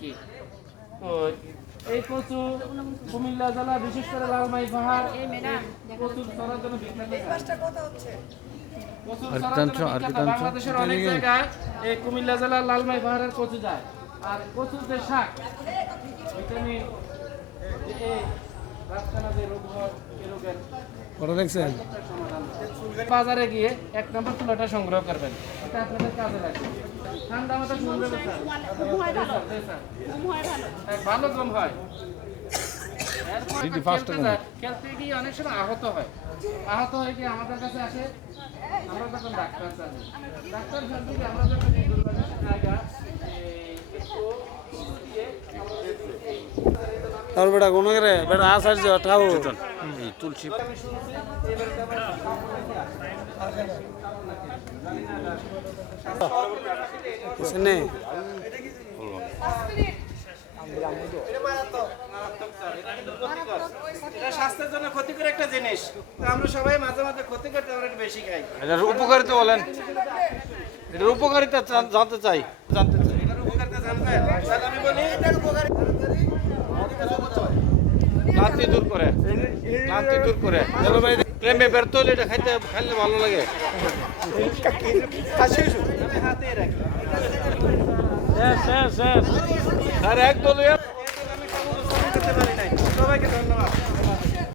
কি। ও এই কচু কুমিল্লা জেলা বিশেষ করে লালমাই পাহাড় কচুর ছড়ার জন্য বিখ্যাত। বাংলাদেশের অনেক জায়গায় এই কুমিল্লা জেলার লালমাই পাহাড়ের কচু যায়। আর কচুর যে শাক ভিটামিন এ রাতকানা যে রোগ হয় এই রোগের বাজারে গিয়ে 1 নম্বর তুলাটা সংগ্রহ করবেন, এটা আপনাদের কাজে লাগবে। ঠান্ডা মাথা সংগ্রহ করবেন, ভালো গম হয়। খেলতে গিয়ে অনেক সময় আহত হয়, আহত হয়ে গিয়ে আমাদের কাছে আসে, আমরা তখন ডাক্তার চাই। ডাক্তার সাথে আমরা যখন এই দুর্ঘটনার জায়গা তার বেটা কোনো করে বেটা আসার যে ঠাও এই তুলসী শুনে এটা স্বাস্থ্যের জন্য ক্ষতিকর একটা জিনিস, আমরা সবাই মাঝে মাঝে ক্ষতিকর ট্যাবলেট বেশি খাই। এটার উপকারিতা বলেন, এটার উপকারিতা জানতে চাই। এটার উপকারিতা জানবেন? তাহলে আমি বলি এটার উপকারিতা ক্লান্তি দূর করে, ক্লান্তি দূর করে। প্রেমে ব্যর্থ হলে এটা খাইলে ভালো লাগে। আমি হাতে রাখি। আর এক দল আমি সবাইকে ধন্যবাদ।